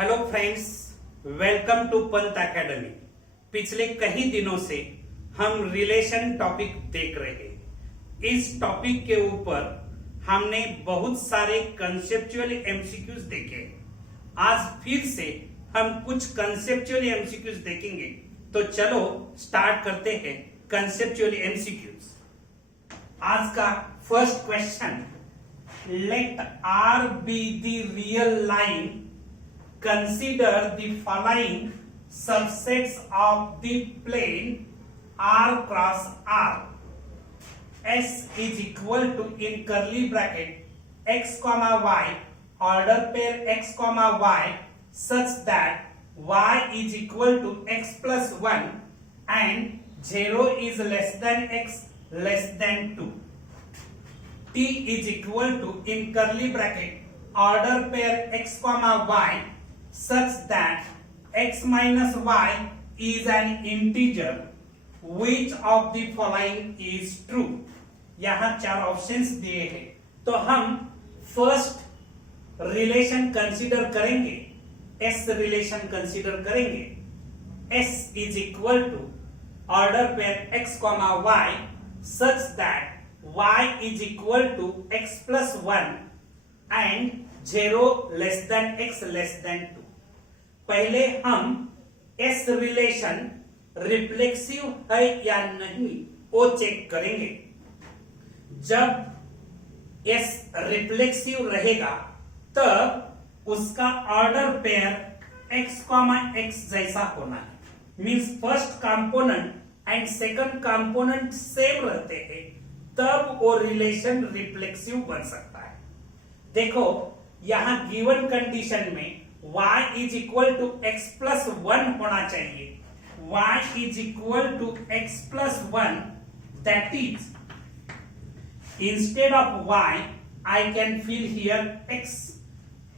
Hello friends, welcome to Pant academy. पिछले कई दिनों से हम रिलेशन टॉपिक देख रहे हैं। इस टॉपिक के ऊपर हमने बहुत सारे कंसेप्चुअल एमसीक्यूज देखे। आज फिर से हम कुछ कंसेप्चुअल एमसीक्यूज देखेंगे। तो चलो स्टार्ट करते हैं कंसेप्चुअल एमसीक्यूज। आज का first question, let R be the real line, consider the following subsets of the plane R cross R. S is equal to, in curly bracket, x comma y, order pair x comma y such that y is equal to x plus 1 and 0 is less than x less than 2. T is equal to, in curly bracket, order pair x comma y such that x minus y is an integer. Which of the following is true? यहाँ चार options दिए हैं। तो हम first relation consider करेंगे, S relation consider करेंगे। S is equal to order pair x comma y such that y is equal to x plus 1 and 0 less than x less than 2। पहले हम S रिलेशन रिफ्लेक्सिव है या नहीं वो check करेंगे। जब S रिफ्लेक्सिव रहेगा तब उसका ऑर्डर पेयर x x जैसा होना है। Means first component and second component same रहते हैं, तब वो रिलेशन रिफ्लेक्सिव बन सकता है। देखो यहां गिवन कंडीशन में y is equal to x plus 1 होना चाहिए। y is equal to x plus 1, that is, instead of y I can fill here x.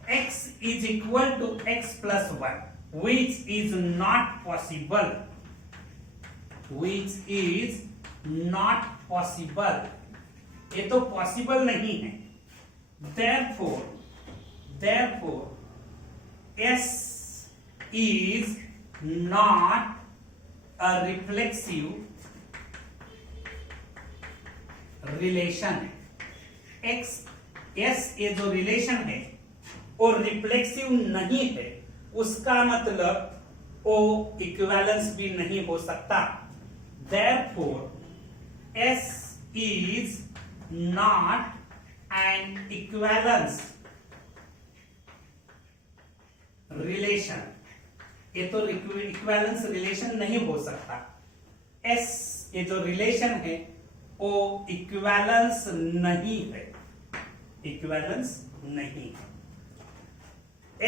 X is equal to x plus 1, which is not possible. Which is not possible. ये तो possible नहीं है। Therefore S is not a reflexive relation। S ये जो relation है वो reflexive नहीं है, उसका मतलब वो इक्विवेलेंस भी नहीं हो सकता। Therefore S is not an equivalence relation। ये तो इक्विवेलेंस रिलेशन नहीं हो सकता। S ये जो रिलेशन है वो इक्विवेलेंस नहीं है, इक्विवेलेंस नहीं है।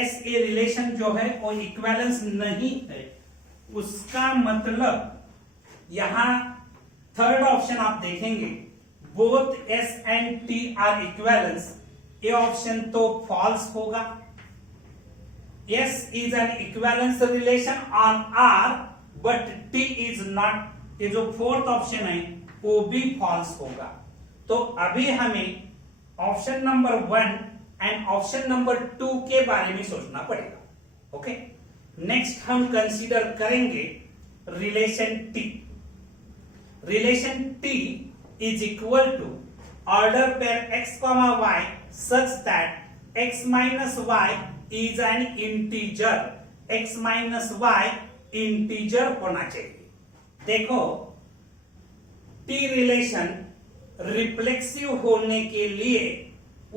S ये रिलेशन जो है वो इक्विवेलेंस नहीं है, उसका मतलब यहां थर्ड ऑप्शन आप देखेंगे, both S and T are equivalence. ये ऑप्शन तो फॉल्स होगा। S is an equivalence relation on R, but T is not। ये जो फोर्थ ऑप्शन है वो भी फॉल्स होगा। तो अभी हमें option number 1 and option number 2 के बारे में सोचना पड़ेगा। ओके, नेक्स्ट हम कंसीडर करेंगे relation T। Relation T is equal to order pair x comma y such that x minus y is an integer। x minus y integer होना चाहिए। देखो T रिलेशन रिफ्लेक्सिव होने के लिए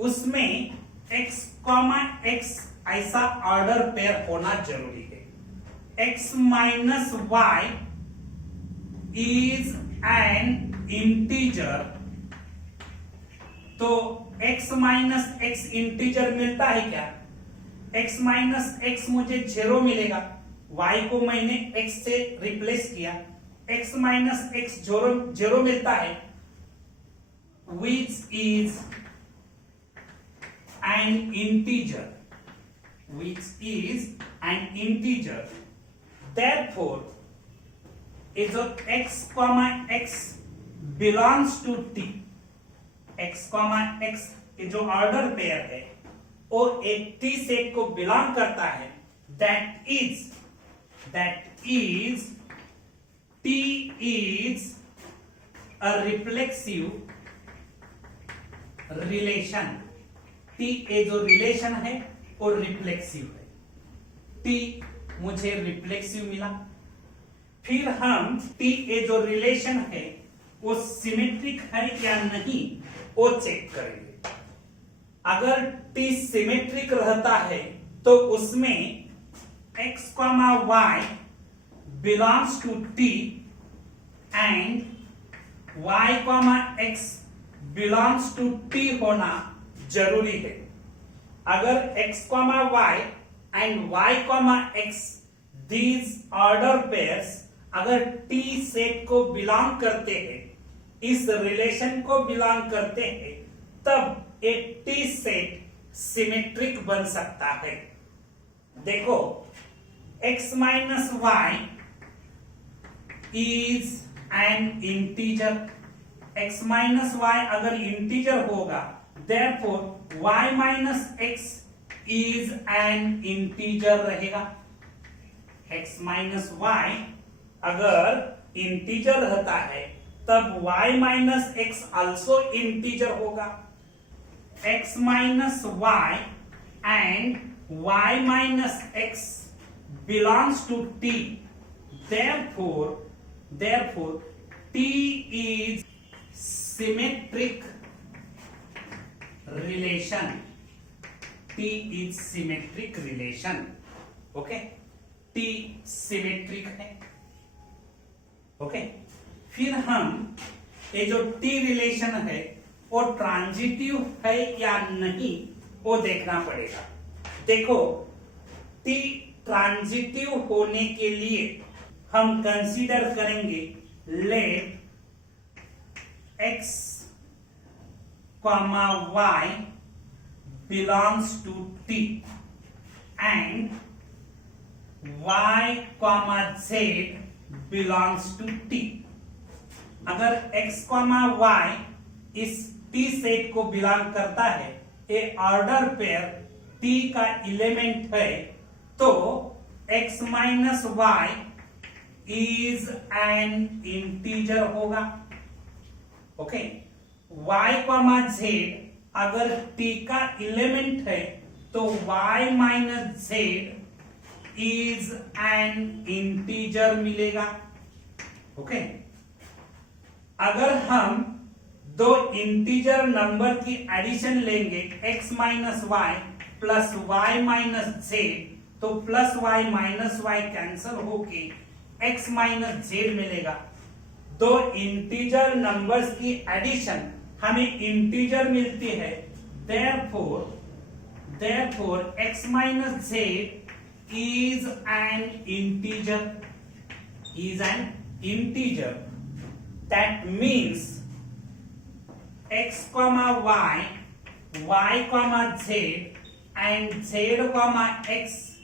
उसमें x x ऐसा ऑर्डर पेयर होना जरूरी है। x minus y is an integer, तो x minus x इंटीजर मिलता है क्या? x minus x मुझे 0 मिलेगा, y को मैंने x से रिप्लेस किया, x minus x 0 मिलता है, which is an integer, which is an integer। Therefore ये जो x x belongs to T, x x ये जो ऑर्डर पेयर है वो एक टी सेट को बिलोंग करता है, that is T is a reflexive relation. T ए जो रिलेशन है वो रिफ्लेक्सिव है. T मुझे रिफ्लेक्सिव मिला. फिर हम T ए जो रिलेशन है वो सिमेट्रिक है या नहीं वो चेक करेंगे. अगर T सिमेट्रिक रहता है तो उसमें x, y belongs to T and y, x belongs to T होना जरूरी है. अगर x, y and y, x these order pairs अगर T सेट को बिलोंग करते हैं, इस रिलेशन को बिलोंग करते हैं, तब एक T सेट सिमेट्रिक बन सकता है. देखो x minus y is an integer. x minus y अगर इंटीजर होगा, therefore y minus x is an integer रहेगा. x minus y अगर इंटीजर रहता है तब y minus x also integer होगा. x minus y and y minus x belongs to T. Therefore T is symmetric relation. T is symmetric relation. Okay? T symmetric है. Okay? फिर हम ये जो T रिलेशन है वो ट्रांजिटिव है या नहीं वो देखना पड़ेगा. देखो T ट्रांजिटिव होने के लिए हम कंसीडर करेंगे late x, y belongs to T and y, z belongs to T. अगर x, y इस T सेट को बिलोंग करता है, ए ऑर्डर पेयर T का एलिमेंट है, तो x minus y is an integer होगा. ओके. y, z अगर T का एलिमेंट है तो y minus z is an integer मिलेगा. ओके. अगर हम दो इंटीजर नंबर की एडिशन लेंगे x minus y plus y minus z, तो plus y minus y cancel होके x माइनस z मिलेगा. दो इंटीजर नंबर्स की एडिशन हमें इंटीजर मिलती है. therefore x minus z is an integer. That means x, y, z and z, x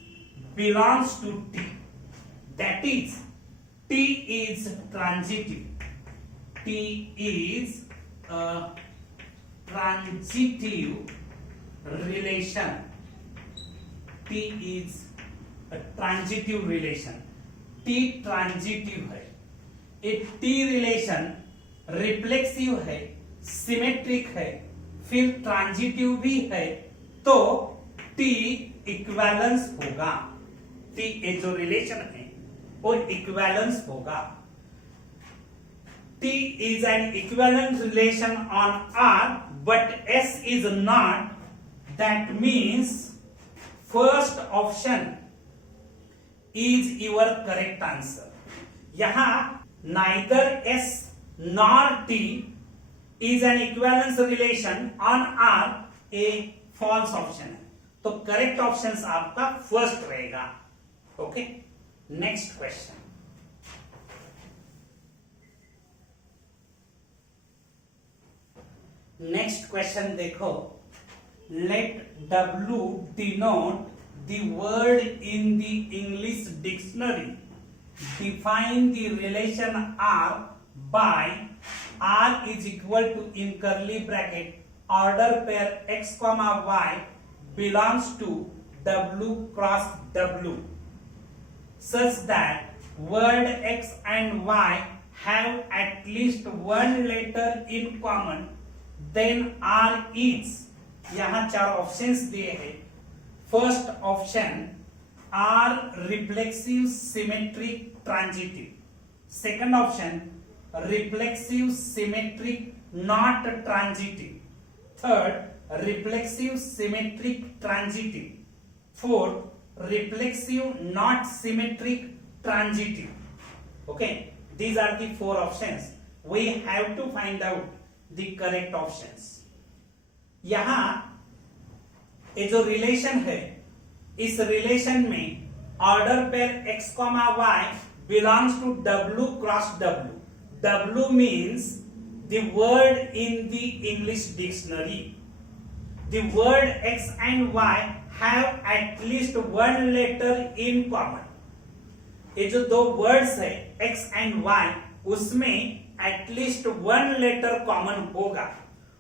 belongs to T. That is, T is transitive. T is a transitive relation. T is a transitive relation. T transitive है. एक T relation reflexive है, symmetric है, फिर transitive भी है, तो T equivalence होगा. T ये जो रिलेशन है वो इक्विवेलेंस होगा. T is an equivalent relation on R, but S is not. That means first option is your correct answer. यहाँ neither S nor T is an equivalence relation on R, a false option है. तो correct option आपका first रहेगा. Okay. Next question. Next question देखो. Let W denote the word in the English dictionary. Define the relation R by R is equal to in curly bracket order pair x, y belongs to W cross W such that word X and Y have at least one letter in common, then R is, यहाँ 4 options दिए हैं. First option R reflexive symmetric transitive. Second option reflexive symmetric not transitive. Third reflexive symmetric transitive. Fourth reflexive not symmetric transitive. Okay, these are the 4 options. We have to find out the correct options. यहां ये जो relation है, इस relation में order pair x, y belongs to W cross W. W means the word in the English dictionary. The word X and Y have at least one letter in common. ये जो 2 words है X and Y, उसमें at least one letter common होगा.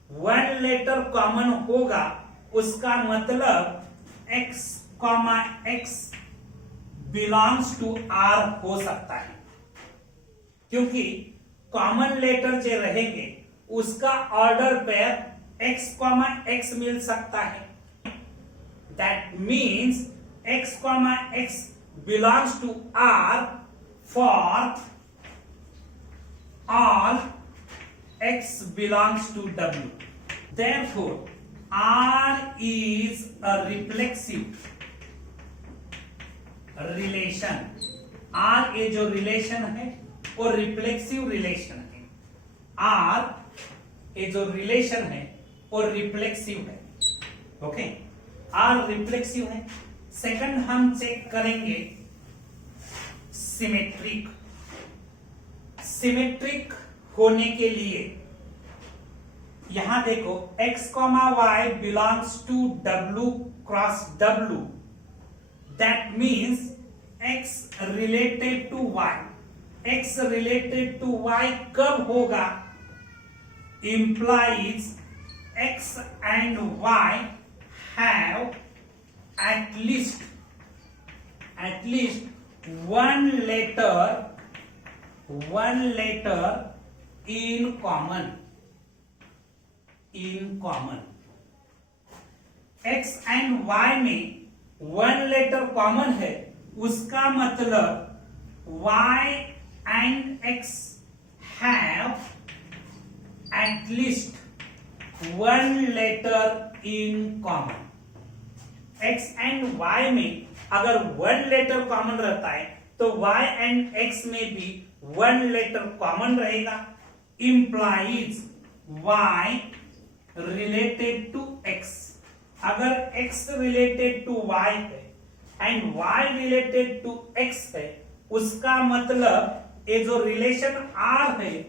one letter common होगा, उसका मतलब X, X belongs to R हो सकता है, क्योंकि कॉमन लेटर जो रहेंगे उसका ऑर्डर पेयर X, X मिल सकता है. That means X, X belongs to R for all X belongs to W. Therefore, R is a reflexive relation. R ये जो रिलेशन है वो रिफ्लेक्सिव रिलेशन है. R ये जो रिलेशन है वो रिफ्लेक्सिव है. ओके, R रिफ्लेक्सिव है. सेकंड हम चेक करेंगे सिमेट्रिक. सिमेट्रिक होने के लिए यहां देखो X, Y belongs to W cross W. That means X related to Y. X related to Y कब होगा? Implies X and Y have at least one letter in common. X and Y में one letter common है, उसका मतलब Y and X have at least one letter in common. X and Y में अगर one letter common रहता है तो Y and X में भी वन लेटर कॉमन रहेगा. Implies Y related to X. अगर X related to Y है and Y related to X है, उसका मतलब ये जो रिलेशन R है,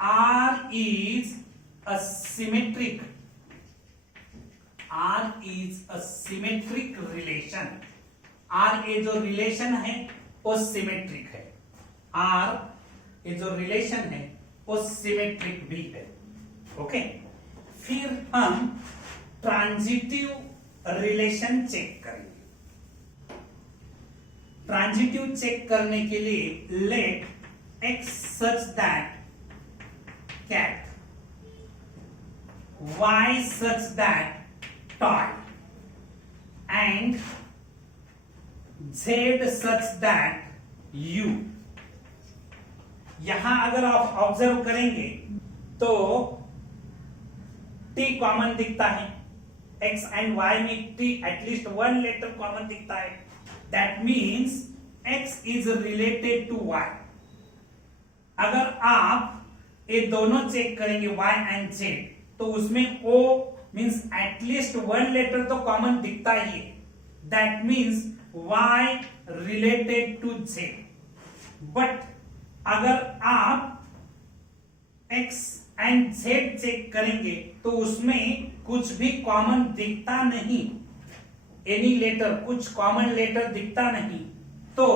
R is a symmetric. R is a symmetric relation. R ये जो रिलेशन है वो सिमेट्रिक है. R ये जो रिलेशन है वो सिमेट्रिक भी है. ओके, फिर हम ट्रांजिटिव रिलेशन चेक करेंगे. ट्रांजिटिव चेक करने के लिए late X such that cat, Y such that toy and Z such that U. यहां अगर आप ऑब्जर्व करेंगे तो T कॉमन दिखता है. X and Y में T at least one letter common दिखता है. That means X is related to Y. अगर आप ये दोनों चेक करेंगे Y एंड Z, तो उसमें O means at least one letter तो कॉमन दिखता ही है. That means Y related to Z. But अगर आप X एंड Z चेक करेंगे तो उसमें कुछ भी कॉमन दिखता नहीं. एनी लेटर, कुछ कॉमन लेटर दिखता नहीं. तो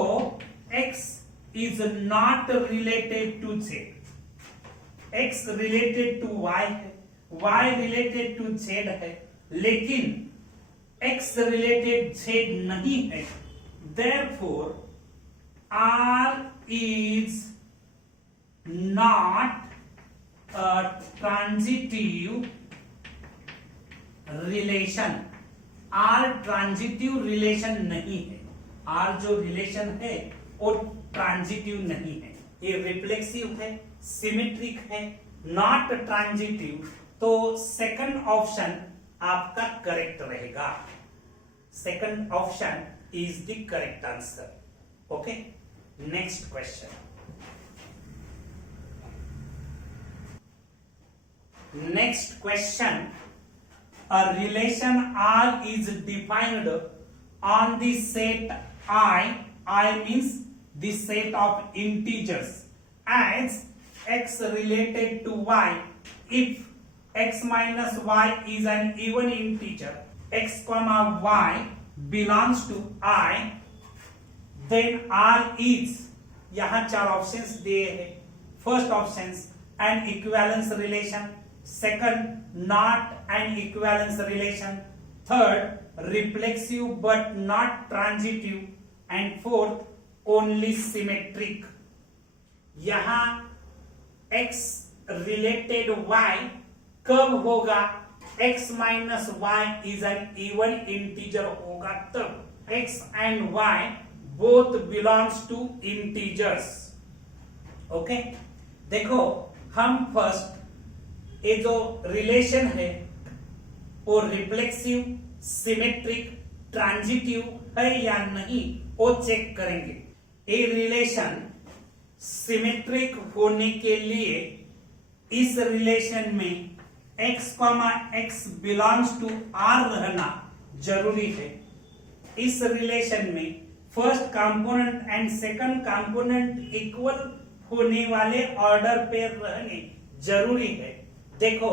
X is not related to Z. X related to Y है, Y रिलेटेड टू Z है, लेकिन x रिलेटेड z नहीं है, therefore r is not a transitive relation. r transitive relation नहीं है, r जो रिलेशन है वो ट्रांजिटिव नहीं है, ये रिफ्लेक्सिव है, सिमेट्रिक है, नॉट ट्रांजिटिव। तो सेकंड ऑप्शन आपका करेक्ट रहेगा, second option is the correct answer. Okay, next question. Next question, a relation R is defined on the set I means the set of integers as x related to y if x minus y is an even integer, x comma y belongs to I, then R is, यहाँ चार options दिए हैं। First options an equivalence relation, second not an equivalence relation, third reflexive but not transitive, and fourth only symmetric। यहां x related y कब होगा? x minus y is an even integer होगा तब। x and y both belongs to integers। Okay, देखो हम first ये जो relation है वो रिफ्लेक्सिव, सिमेट्रिक, ट्रांजिटिव है या नहीं वो चेक करेंगे। ये रिलेशन सिमेट्रिक होने के लिए इस रिलेशन में x, x belongs to r रहना जरूरी है। इस रिलेशन में first component and second component equal होने वाले ऑर्डर पे रहने जरूरी है। देखो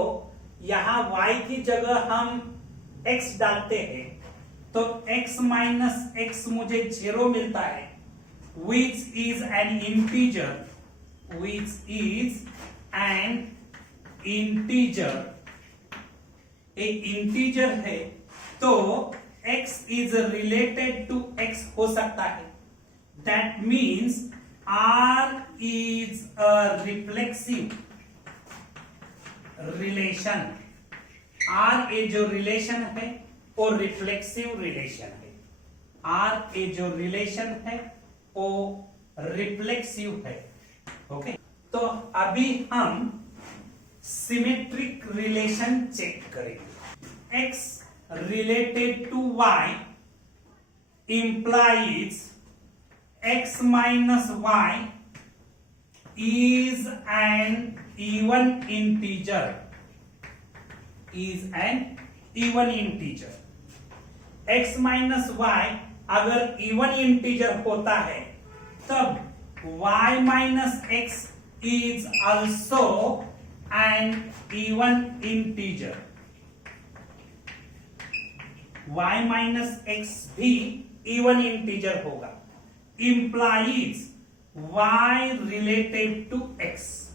यहां y की जगह हम x डालते हैं तो x माइनस x मुझे 0 मिलता है, which is an integer, which is an integer, एक इंटीजर है तो x is related to x हो सकता है। That means R is a reflexive relation. R ए जो रिलेशन है वो रिफ्लेक्सिव रिलेशन है, R ए जो रिलेशन है वो रिफ्लेक्सिव है। ओके, तो अभी हम सिमेट्रिक रिलेशन चेक करेंगे। x related to y implies x minus y is an even integer, is an even integer। x minus y अगर even integer होता है तब y minus x is also an even integer, y minus x भी even integer होगा। implies y related to x,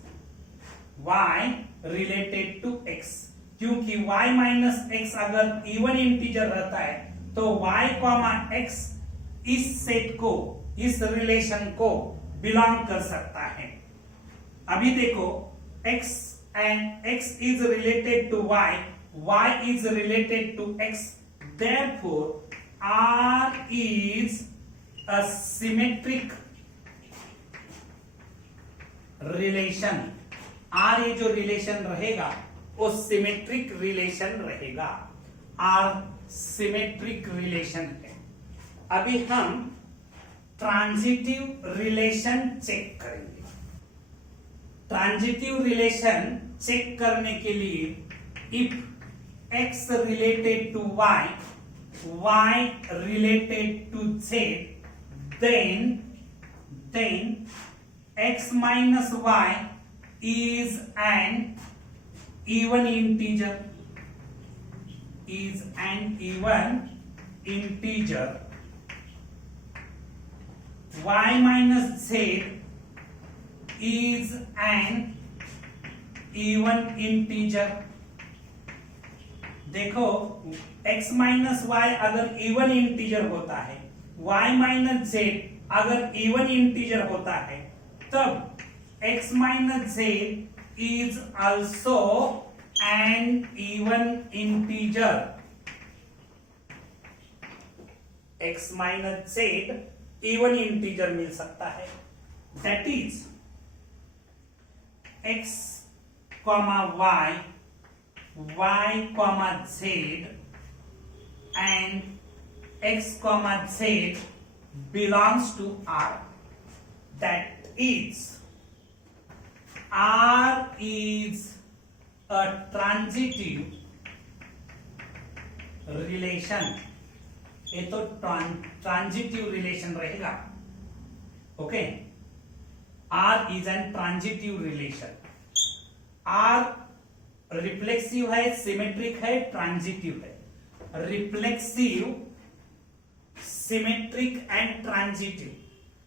y related to x, क्योंकि y minus x अगर even integer रहता है तो y कॉमा x इस सेट को, इस रिलेशन को बिलोंग कर सकता है। अभी देखो x and x is related to y, y is related to x, therefore R is a symmetric relation. R ये जो रिलेशन रहेगा वो सिमेट्रिक रिलेशन रहेगा, R सिमेट्रिक रिलेशन है। अभी हम ट्रांजिटिव रिलेशन चेक करेंगे। ट्रांजिटिव रिलेशन चेक करने के लिए if x related to y, y related to z, then x minus y is an even integer, is an even integer, y minus z is an even integer, देखो x minus Y अगर even integer होता है, y minus Z अगर even integer होता है, तब x minus Z is also an even integer. x minus Z even integer मिल सकता है, that is x comma y, y comma z and x comma z belongs to R. That is, R is a transitive relation. ये तो transitive relation रहेगा, okay. R is an transitive relation. R reflexive है, symmetric है, transitive है। Reflexive, symmetric and transitive,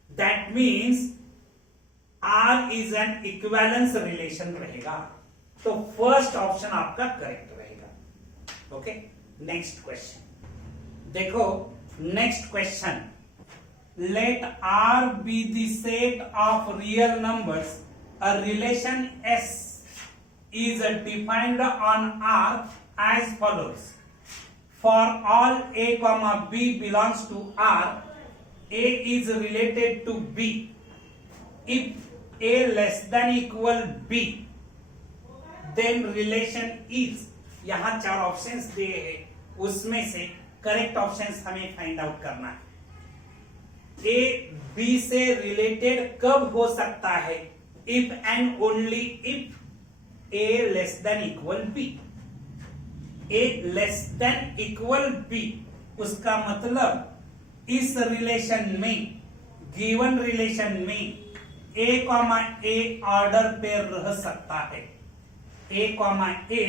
that means R is an equivalence relation रहेगा। तो first option आपका correct रहेगा, ओके। नेक्स्ट क्वेश्चन देखो, next question, let R be the set of real numbers, a relation S is defined on R as follows. For all a comma b belongs to R, A is related to B. If A less than equal B, then relation is, यहाँ 4 options दिए हैं, उसमें से correct options हमें find out करना है। A B से related कब हो सकता है? If and only if A less than equal B. A less than equal B, उसका मतलब इस रिलेशन में, गिवन रिलेशन में A कॉमा A ऑर्डर पे रह सकता है, A comma A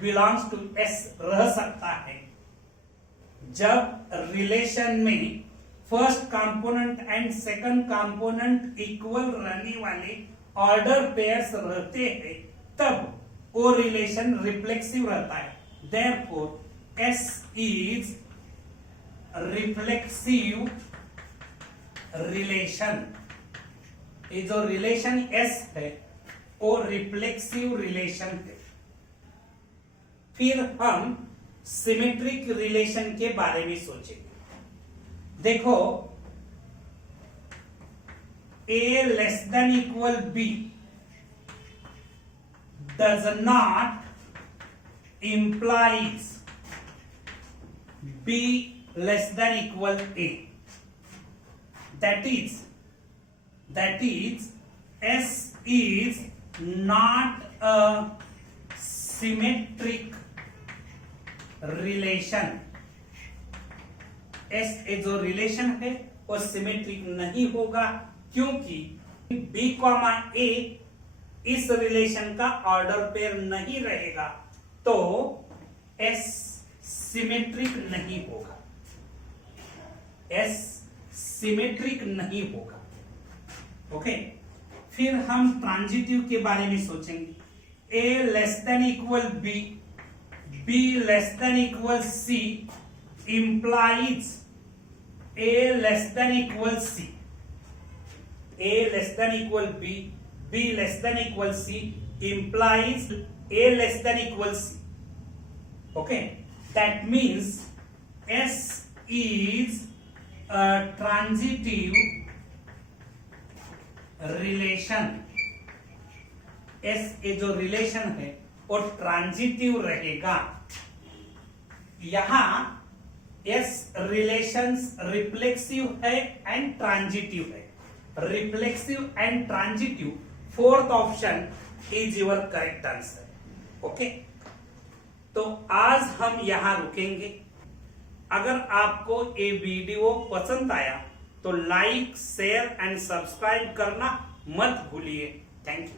belongs to S रह सकता है, जब रिलेशन में first component and second component equal रहने वाले ऑर्डर पेयर्स रहते हैं, तब वो रिलेशन रिफ्लेक्सिव रहता है। Therefore, S is reflexive relation. ये जो रिलेशन S है वो रिफ्लेक्सिव रिलेशन है। फिर हम सिमेट्रिक रिलेशन के बारे में सोचेंगे। देखो, A less than equal B does not implies B less than equal A. That is S is not a symmetric relation. S जो रिलेशन है वो सिमेट्रिक नहीं होगा, क्योंकि B कॉमा A इस रिलेशन का ऑर्डर पेयर नहीं रहेगा, तो S सिमेट्रिक नहीं होगा, S सिमेट्रिक नहीं होगा, ओके। फिर हम ट्रांजिटिव के बारे में सोचेंगे। A less than equal B, B less than equal C implies A less than equal C, A less than equal B, B less than equal C implies A less than equal C. Okay, that means S is a transitive relation. S ये जो relation है वो transitive रहेगा। यहां S relations reflexive है and transitive है। Reflexive and transitive, fourth option is your correct answer, okay. तो आज हम यहां रुकेंगे। अगर आपको ये वीडियो पसंद आया तो लाइक, शेयर एंड सब्सक्राइब करना मत भूलिए। Thank you.